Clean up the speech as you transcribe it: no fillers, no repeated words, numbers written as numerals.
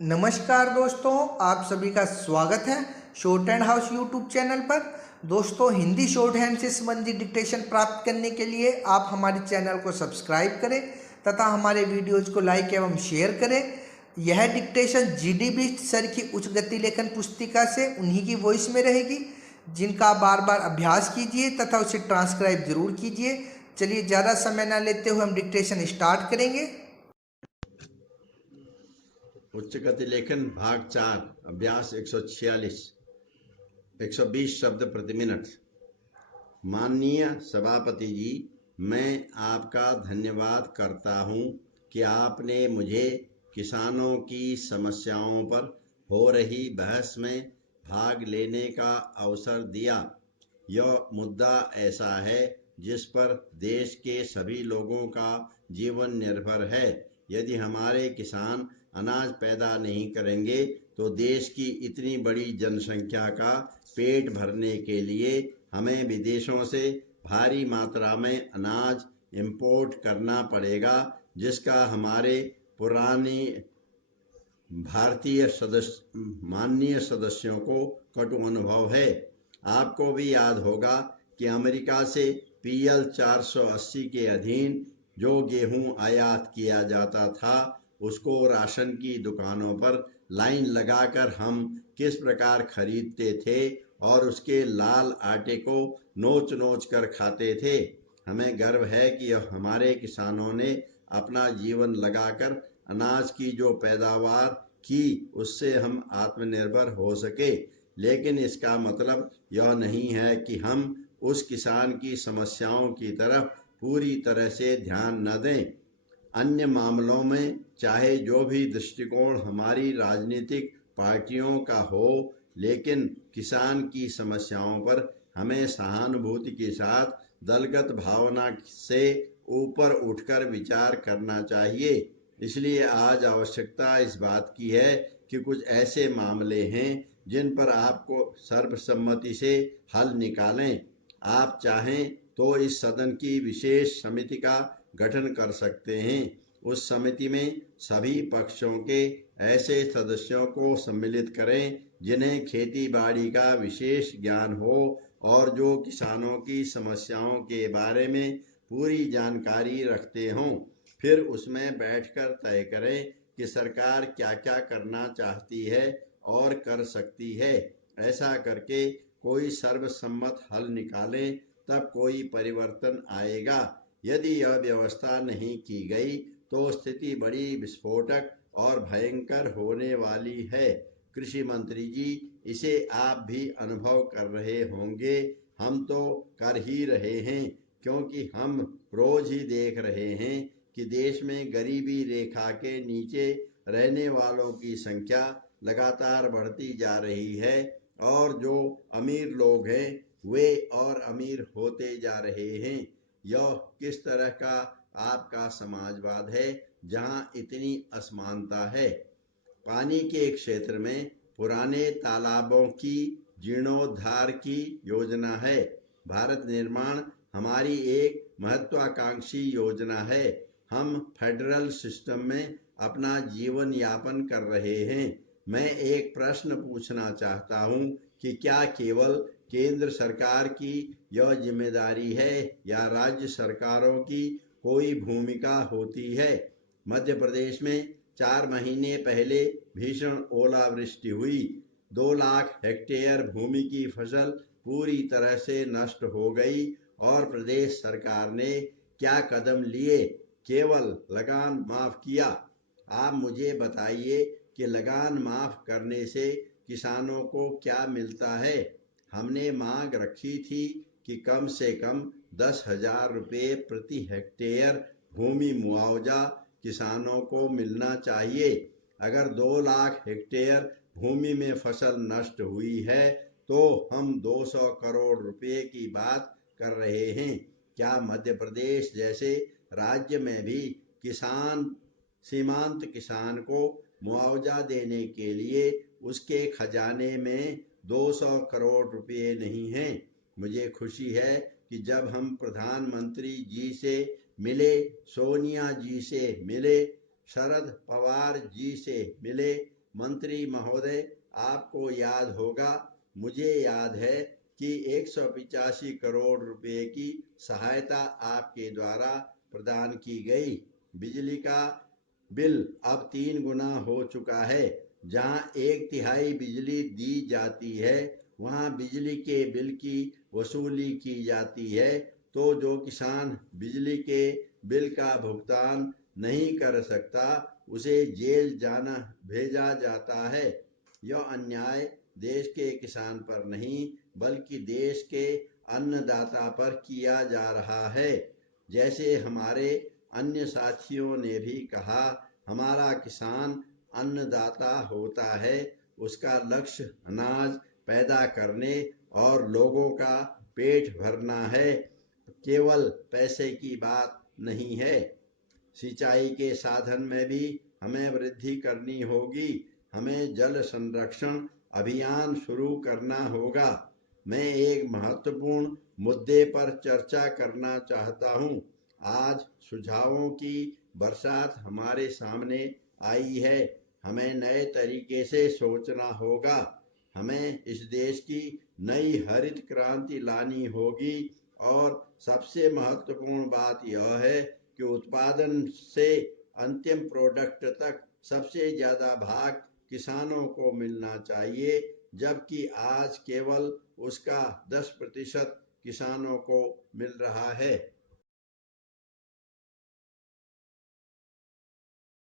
नमस्कार दोस्तों, आप सभी का स्वागत है short hand house YouTube channel पर। दोस्तों, हिंदी शॉर्ट हैंड से संबंधित डिक्टेशन प्राप्त करने के लिए आप हमारे चैनल को सब्सक्राइब करें तथा हमारे वीडियोज को लाइक एवं शेयर करें। यह डिक्टेशन जीडी बिष्ट सर की उच्च गति लेखन पुस्तिका से उन्हीं की वॉइस में रहेगी, जिनका आप बार बार अभ्यास कीजिए तथा उसे ट्रांसक्राइब जरूर कीजिए। चलिए, ज़्यादा समय न लेते हुए हम डिक्टेशन स्टार्ट करेंगे। उच्च गति लेखन भाग 4 अभ्यास 146 120 शब्द प्रति मिनट। माननीय सभापति जी, मैं आपका धन्यवाद करता हूं कि आपने मुझे किसानों की समस्याओं पर हो रही बहस में भाग लेने का अवसर दिया। यह मुद्दा ऐसा है जिस पर देश के सभी लोगों का जीवन निर्भर है। यदि हमारे किसान अनाज पैदा नहीं करेंगे तो देश की इतनी बड़ी जनसंख्या का पेट भरने के लिए हमें विदेशों से भारी मात्रा में अनाज इंपोर्ट करना पड़ेगा, जिसका हमारे पुराने माननीय सदस्यों को कटु अनुभव है। आपको भी याद होगा कि अमेरिका से PL 480 के अधीन जो गेहूं आयात किया जाता था, उसको राशन की दुकानों पर लाइन लगाकर हम किस प्रकार खरीदते थे और उसके लाल आटे को नोच नोच कर खाते थे। हमें गर्व है कि हमारे किसानों ने अपना जीवन लगाकर अनाज की जो पैदावार की, उससे हम आत्मनिर्भर हो सके। लेकिन इसका मतलब यह नहीं है कि हम उस किसान की समस्याओं की तरफ पूरी तरह से ध्यान न दें। अन्य मामलों में चाहे जो भी दृष्टिकोण हमारी राजनीतिक पार्टियों का हो, लेकिन किसान की समस्याओं पर हमें सहानुभूति के साथ दलगत भावना से ऊपर उठकर विचार करना चाहिए। इसलिए आज आवश्यकता इस बात की है कि कुछ ऐसे मामले हैं जिन पर आपको सर्वसम्मति से हल निकालें। आप चाहें तो इस सदन की विशेष समिति का गठन कर सकते हैं। उस समिति में सभी पक्षों के ऐसे सदस्यों को सम्मिलित करें जिन्हें खेती बाड़ी का विशेष ज्ञान हो और जो किसानों की समस्याओं के बारे में पूरी जानकारी रखते हों। फिर उसमें बैठकर तय करें कि सरकार क्या क्या करना चाहती है और कर सकती है। ऐसा करके कोई सर्वसम्मत हल निकालें, तब कोई परिवर्तन आएगा। यदि यह व्यवस्था नहीं की गई तो स्थिति बड़ी विस्फोटक और भयंकर होने वाली है। कृषि मंत्री जी, इसे आप भी अनुभव कर रहे होंगे। हम तो कर ही रहे हैं, क्योंकि हम रोज ही देख रहे हैं कि देश में गरीबी रेखा के नीचे रहने वालों की संख्या लगातार बढ़ती जा रही है और जो अमीर लोग हैं वे और अमीर होते जा रहे हैं। यह किस तरह का आपका समाजवाद है जहां इतनी असमानता है? पानी के क्षेत्र में पुराने तालाबों की जीर्णोद्धार की योजना है। भारत निर्माण हमारी एक महत्वाकांक्षी योजना है। हम फेडरल सिस्टम में अपना जीवन यापन कर रहे हैं। मैं एक प्रश्न पूछना चाहता हूं कि क्या केवल केंद्र सरकार की यह जिम्मेदारी है या राज्य सरकारों की कोई भूमिका होती है? मध्य प्रदेश में 4 महीने पहले भीषण ओलावृष्टि हुई। 2 लाख हेक्टेयर भूमि की फसल पूरी तरह से नष्ट हो गई और प्रदेश सरकार ने क्या कदम लिए? केवल लगान माफ किया। आप मुझे बताइए कि लगान माफ करने से किसानों को क्या मिलता है? हमने मांग रखी थी कि कम से कम 10,000 रुपये प्रति हेक्टेयर भूमि मुआवजा किसानों को मिलना चाहिए। अगर 2 लाख हेक्टेयर भूमि में फसल नष्ट हुई है तो हम 200 करोड़ रुपए की बात कर रहे हैं। क्या मध्य प्रदेश जैसे राज्य में भी सीमांत किसान को मुआवजा देने के लिए उसके खजाने में 200 करोड़ रुपए नहीं हैं? मुझे खुशी है कि जब हम प्रधानमंत्री जी से मिले, सोनिया जी से मिले, शरद पवार जी से मिले, मंत्री महोदय, आपको याद होगा, मुझे याद है कि 185 करोड़ रुपए की सहायता आपके द्वारा प्रदान की गई। बिजली का बिल अब 3 गुना हो चुका है। जहां 1/3 बिजली दी जाती है, वहां बिजली के बिल की वसूली की जाती है। तो जो किसान बिजली के बिल का भुगतान नहीं कर सकता, उसे जेल जाना भेजा जाता है। यह अन्याय देश के किसान पर नहीं, बल्कि देश के अन्नदाता पर किया जा रहा है। जैसे हमारे अन्य साथियों ने भी कहा, हमारा किसान अन्नदाता होता है। उसका लक्ष्य अनाज पैदा करने और लोगों का पेट भरना है, केवल पैसे की बात नहीं है। सिंचाई के साधन में भी हमें वृद्धि करनी होगी। हमें जल संरक्षण अभियान शुरू करना होगा। मैं एक महत्वपूर्ण मुद्दे पर चर्चा करना चाहता हूं। आज सुझावों की बरसात हमारे सामने आई है। हमें नए तरीके से सोचना होगा। हमें इस देश की नई हरित क्रांति लानी होगी और सबसे महत्वपूर्ण बात यह है कि उत्पादन से अंतिम प्रोडक्ट तक सबसे ज्यादा भाग किसानों को मिलना चाहिए, जबकि आज केवल उसका 10% किसानों को मिल रहा है।